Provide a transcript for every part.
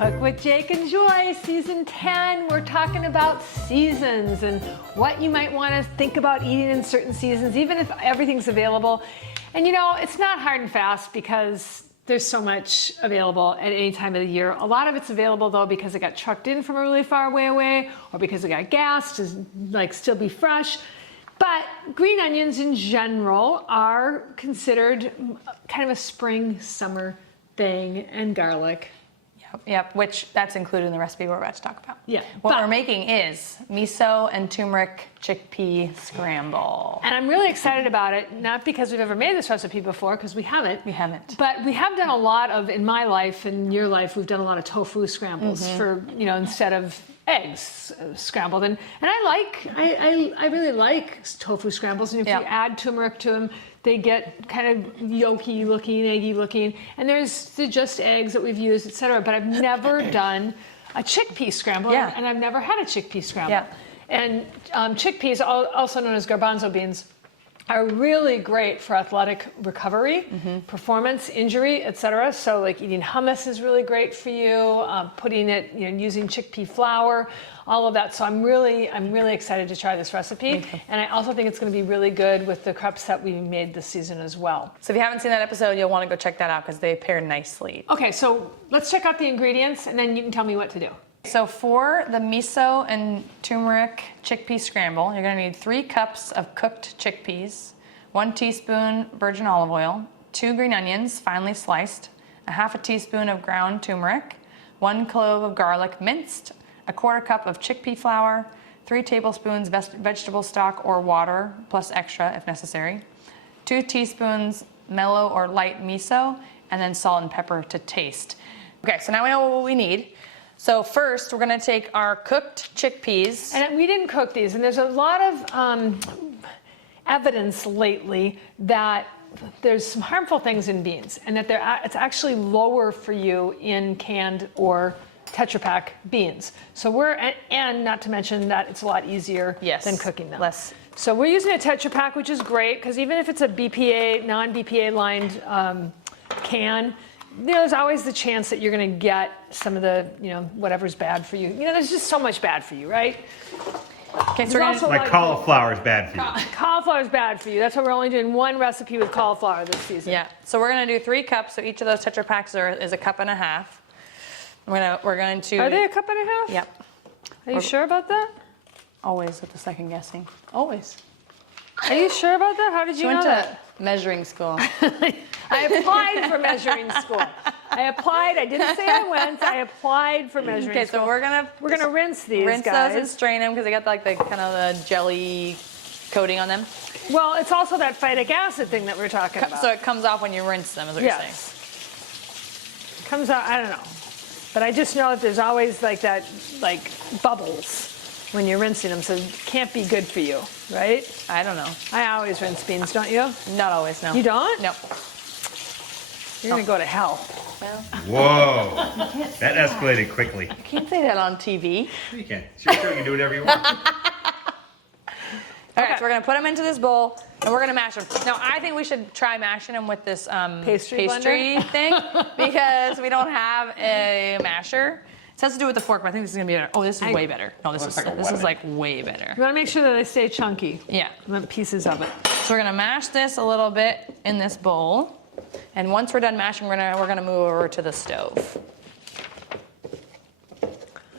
Cook with Jake and Joy, season 10. We're talking about seasons and what you might want to think about eating in certain seasons, even if everything's available. And you know, it's not hard and fast because there's so much available at any time of the year. A lot of it's available though because it got trucked in from a really far away, or because it got gassed to like still be fresh. But green onions in general are considered kind of a spring, summer thing, and garlic. Yep, which that's included in the recipe we're about to talk about. Yeah. What we're making is miso and turmeric chickpea scramble. And I'm really excited about it, not because we've ever made this recipe before, because we haven't. We haven't. But we have done a lot of, in my life and your life, we've done a lot of tofu scrambles for, you know, instead of eggs scrambled. And I really like tofu scrambles. And if you add turmeric to them, they get kind of yolky looking, eggy looking. And there's just eggs that we've used, etc. But I've never done a chickpea scramble, and I've never had a chickpea scramble. Yeah. And chickpeas, also known as garbanzo beans, are really great for athletic recovery, performance, injury, etc. So like eating hummus is really great for you, putting it, you know, using chickpea flour, all of that. So I'm really excited to try this recipe. And I also think it's going to be really good with the crepes that we made this season as well. So if you haven't seen that episode, you'll want to go check that out because they pair nicely. Okay, so let's check out the ingredients and then you can tell me what to do. So for the miso and turmeric chickpea scramble, you're going to need 3 cups of cooked chickpeas, 1 teaspoon virgin olive oil, 2 green onions finely sliced, a half a teaspoon of ground turmeric, 1 clove of garlic minced, a 1/4 cup of chickpea flour, 3 tablespoons vegetable stock or water plus extra if necessary, 2 teaspoons mellow or light miso, and then salt and pepper to taste. Okay, so now we know what we need. So first, we're gonna take our cooked chickpeas. And we didn't cook these, and there's a lot of evidence lately that there's some harmful things in beans, and that it's actually lower for you in canned or Tetra Pak beans. So and not to mention that it's a lot easier than cooking them. So we're using a Tetra Pak, which is great, because even if it's a BPA, non-BPA lined can, there's always the chance that you're going to get some of the, you know, whatever's bad for you. You know, there's just so much bad for you, right? Okay, so like cauliflower is bad for you. Cauliflower is bad for you. That's why we're only doing 1 recipe with cauliflower this season. Yeah. So we're going to do 3 cups. So each of those Tetra Paks is a cup and a half. We're going to. Are they a cup and a half? Yep. Are you sure about that? Always with the second guessing. Always. Are you sure about that? How did you know that? Measuring school. I applied for measuring school. I didn't say I went. I applied for measuring school. Okay, so we're gonna rinse these, rinse guys. those and strain them because they got like the kind of the jelly coating on them. Well, it's also that phytic acid thing that we're talking about. So it comes off when you rinse them, is what you're saying. It comes out. I don't know, but I just know that there's always like that, like bubbles when you're rinsing them, so it can't be good for you, right? I don't know. I always rinse beans, don't you? Not always, no. You don't? No. You're gonna go to hell. Whoa, that escalated quickly. You can't say that on TV. You can. Sure, you can do whatever you want. All right, so we're gonna put them into this bowl and we're gonna mash them. Now, I think we should try mashing them with this pastry thing because we don't have a masher. It has to do with the fork, but I think this is gonna be better. Oh, this is way better. No, this is like way better. You wanna make sure that they stay chunky. Yeah. You want pieces of it. So we're gonna mash this a little bit in this bowl. And once we're done mashing, we're gonna move over to the stove.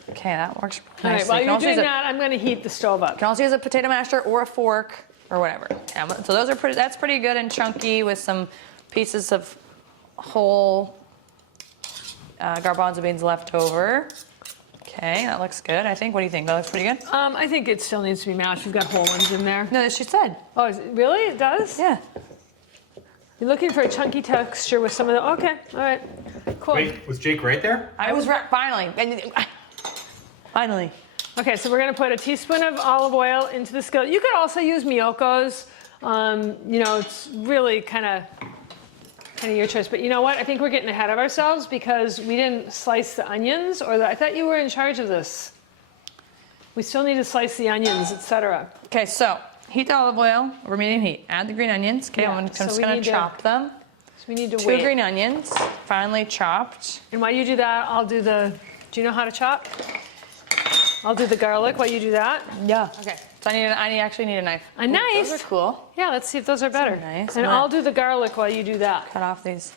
Okay, that works nicely. All right, while you're doing that, I'm gonna heat the stove up. You can also use a potato masher or a fork or whatever. Yeah, so those are that's pretty good and chunky with some pieces of whole garbanzo beans left over. Okay, that looks good, I think. What do you think? That looks pretty good? I think it still needs to be mashed. We've got whole ones in there. No, she said. Oh, really? It does? Yeah. You're looking for a chunky texture with some of the, okay, all right, cool. Wait, was Jake right there? I was right, finally. Finally. Okay, so we're gonna put a teaspoon of olive oil into the skillet. You could also use Miyoko's. You know, it's really kind of your choice. But you know what? I think we're getting ahead of ourselves because we didn't slice the onions, I thought you were in charge of this. We still need to slice the onions, etc. Okay, so heat the olive oil over medium heat. Add the green onions. Okay, I'm just gonna chop them. So we need to 2 green onions, finely chopped. And while you do that, I'll do the Do you know how to chop? I'll do the garlic while you do that. Yeah. Okay. So I actually need a knife. A knife? Those are cool. Yeah, let's see if those are better. nice. And I'm gonna- I'll do the garlic while you do that. Cut off these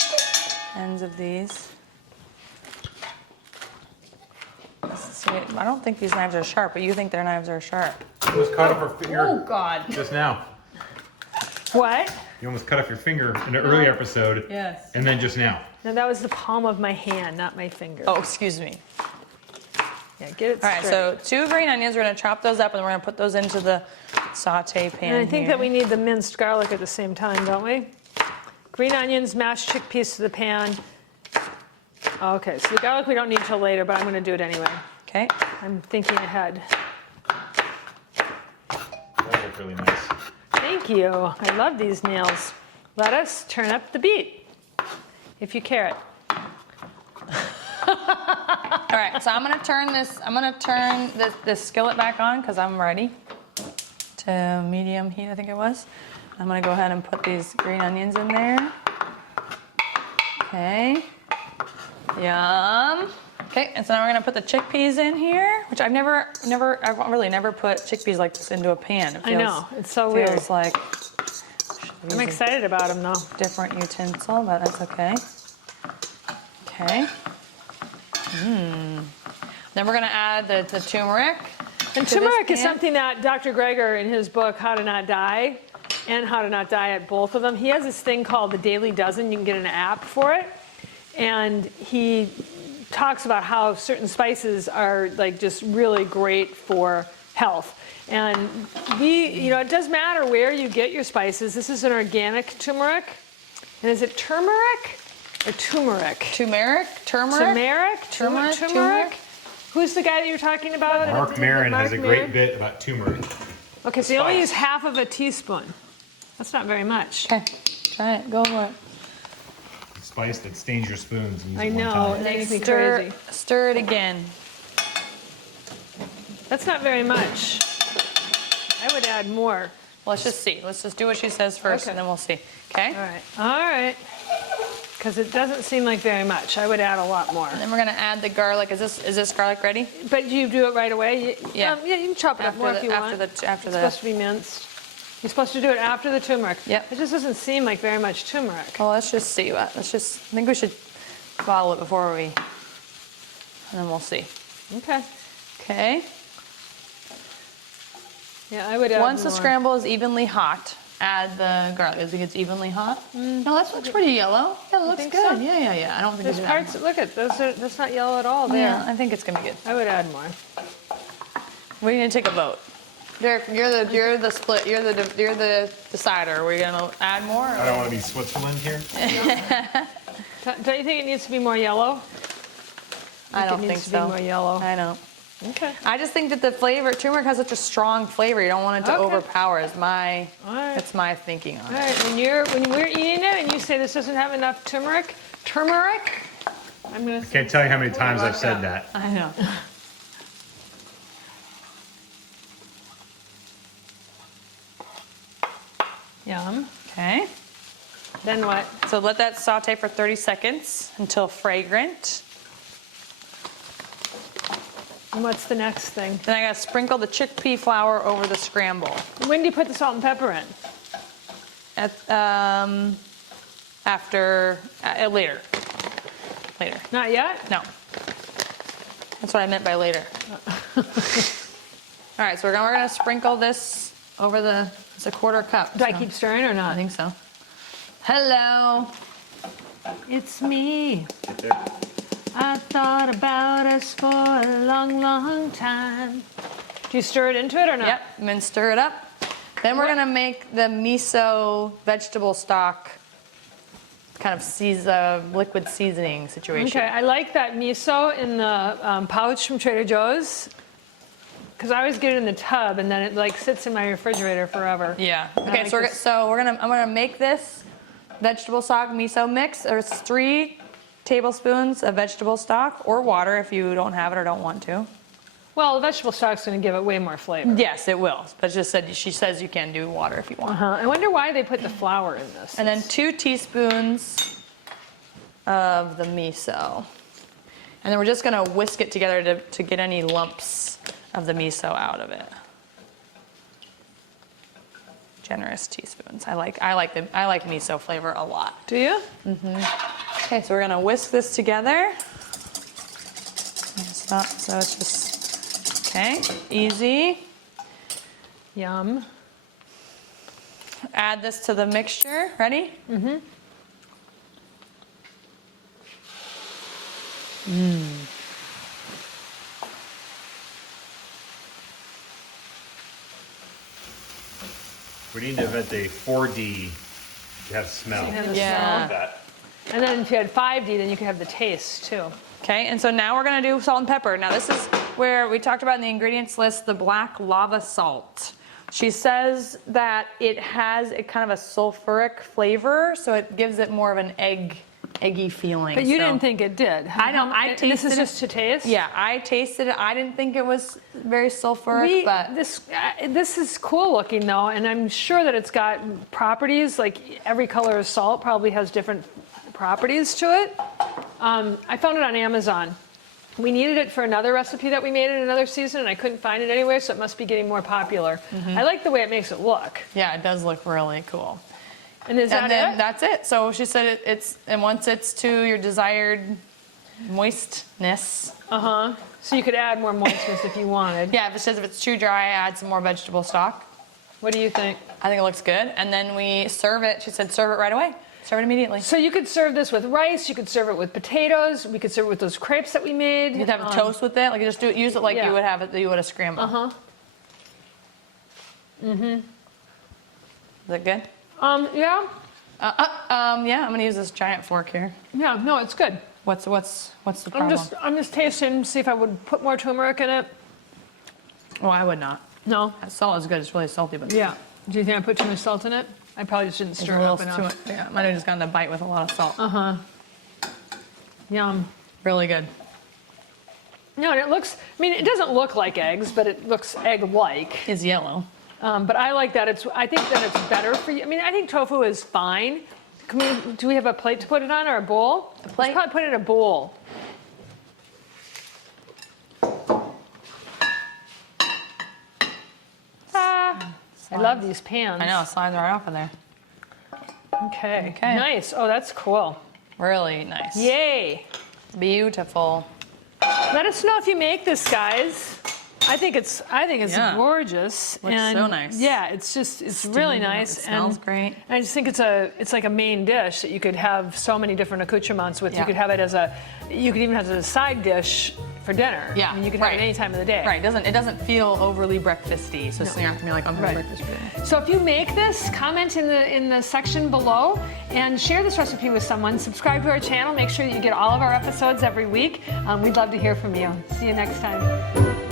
ends of these. See, I don't think these knives are sharp, but you think their knives are sharp. You almost cut off her finger God. just now. What? You almost cut off your finger in an early episode. Yes. And then just now. No, that was the palm of my hand, not my finger. Oh, excuse me. Yeah, get it All right, straight. so 2 green onions. We're gonna chop those up, and we're gonna put those into the saute pan. And I think here. that we need the minced garlic at the same time, don't we? Green onions, mashed chickpeas to the pan. Okay, so the garlic we don't need till later, but I'm going to do it anyway. Okay. I'm thinking ahead. That looked really nice. Thank you. I love these nails. Let us turn up the beat, if you care it. All right, so I'm gonna turn this skillet back on because I'm ready to medium heat, I think it was. I'm gonna go ahead and put these green onions in there. Okay. Yum. Okay, and so now we're gonna put the chickpeas in here, which I've really never put chickpeas like this into a pan. It I know, it's so feels weird. like I'm excited about them though. different utensil, but that's okay. Okay. Then we're gonna add the turmeric. And to this turmeric is pan. something that Dr. Greger in his book, How to Not Die, and How to Not Diet, both of them, he has this thing called the Daily Dozen. You can get an app for it. And he talks about how certain spices are like just really great for health. And it does matter where you get your spices. This is an organic turmeric. And is it turmeric or turmeric? Turmeric? Turmeric? Who's the guy that you're talking about? Mark Maron has a Mark great Maron? bit about turmeric. Okay, so you only Spice. use half of a teaspoon. That's not very much. Okay, try it, go for it. Spice that stains your spoons. And use I it one know. time. It makes me Stir, crazy. stir it again. That's not very much. I would add more. Let's just see. Let's just do what she says first, Okay. and then we'll see. Okay? All right. Because it doesn't seem like very much. I would add a lot more. And then we're gonna add the garlic. Is this garlic ready? But you do it right away? Yeah. Yeah, you can chop it up more if you want. After It's the supposed to be minced. You're supposed to do it after the turmeric. Yep. It just doesn't seem like very much turmeric. Well, let's just see. I think we should bottle it before we, and then we'll see. Okay. Okay. Yeah, I would add Once the more. scramble is evenly hot, add the garlic. As it gets evenly hot. No, that looks pretty yellow. Yeah, that looks think good. so? Yeah. I don't think There's we should parts, look at, that's not yellow at all add. there. Yeah, I think it's gonna be good. I would add more. We need to take a vote. Derek, you're the split. You're the decider. Are we gonna add more? I don't want to be Switzerland here. Don't you think it needs to be more yellow? I don't it think needs to so. be more yellow. I know. Okay. I just think that the flavor, turmeric has such a strong flavor. You don't want it to Okay. overpower. All right. That's my thinking on All it. right, when we're eating it and you say this doesn't have enough turmeric, I'm gonna say, Can't tell you how many times I've said that. I know. yum. Okay. Then what? So let that saute for 30 seconds until fragrant. And what's the next thing? Then I gotta sprinkle the chickpea flour over the scramble. When do you put the salt and pepper in? Later. Later. Not yet? No. That's what I meant by later. All right, so we're gonna sprinkle this over it's a quarter cup. Do I so- keep stirring or not? I think so. Hello. It's me. Right there. I thought about us for a long, long time. Do you stir it into it or not? Yep, and then stir it up. Then we're gonna make the miso vegetable stock kind of liquid seasoning situation. Okay, I like that miso in the pouch from Trader Joe's because I always get it in the tub and then it like sits in my refrigerator forever. Yeah. I Okay, like so this. I'm gonna make this vegetable stock miso mix. There's 3 tablespoons of vegetable stock or water if you don't have it or don't want to. Well, the vegetable stock's going to give it way more flavor. Yes, it will. But she says you can do water if you want. I wonder why they put the flour in this. And then 2 teaspoons of the miso. And then we're just gonna whisk it together to get any lumps of the miso out of it. Generous teaspoons. I like miso flavor a lot. Do you? Okay, so we're gonna whisk this together. Stop, so it's just, okay, easy. Yum. Add this to the mixture. Ready? Mm-hmm. We need to invent a 4D to have smell. have the Yeah. That. And then if you had 5D, then you could have the taste too. Okay, and so now we're gonna do salt and pepper. Now this is where we talked about in the ingredients list, the black lava salt. She says that it has a kind of a sulfuric flavor, so it gives it more of an eggy feeling. But you So- didn't think it did. I don't- I And this is tasted it. just to taste? Yeah, I tasted it. I didn't think it was very sulfuric, but This is cool looking though, and I'm sure that it's got properties, like every color of salt probably has different properties to it. I found it on Amazon. We needed it for another recipe that we made in another season, and I couldn't find it anywhere, so it must be getting more popular. I like the way it makes it look. yeah, it does look really cool. And is that And then it? that's it. So she said and once it's to your desired moistness. So you could add more moistness if you wanted. Yeah, if it says if it's too dry, add some more vegetable stock. What do you think? I think it looks good. And then we serve it. She said serve it right away. Serve it immediately. So you could serve this with rice, you could serve it with potatoes, we could serve it with those crepes that we made. You could have toast with it. Like just use it like yeah. you would have it. You would a scramble. Is it good? Yeah, Yeah. I'm gonna use this giant fork here. yeah, no, it's good. What's the problem? I'm just tasting, see if I would put more turmeric in it. Oh, I would not. No? That salt is good. It's really salty, but Yeah. Do you think I put too much salt in it? I probably just didn't it's stir a it little up too enough. Yeah, might have just gotten a bite with a lot of salt. Yum. Really good. No, and it looks, I mean, it doesn't look like eggs, but it looks egg-like. It's yellow. But I like that I think that it's better for you. I mean, I think tofu is fine. Do we have a plate to put it on or a bowl? A plate? Let's probably put it in a bowl. I love these pans. I know, it slides right off of there. Okay. Okay. Nice. Oh, that's cool. Really nice. Yay. Beautiful. Let us know if you make this, guys. I think it's Yeah. gorgeous. Looks so nice. Yeah, it's really nice. It smells great. And I just think it's like a main dish that you could have so many different accoutrements with. Yeah. You could have it you could even have it as a side dish for dinner. Yeah, I mean, you could have right. it any time of the day. Right, it doesn't feel overly breakfasty, so it's not gonna be like, I'm having Right. breakfast for dinner. So if you make this, comment in the section below and share this recipe with someone. Subscribe to our channel. Make sure that you get all of our episodes every week. We'd love to hear from you. See you next time.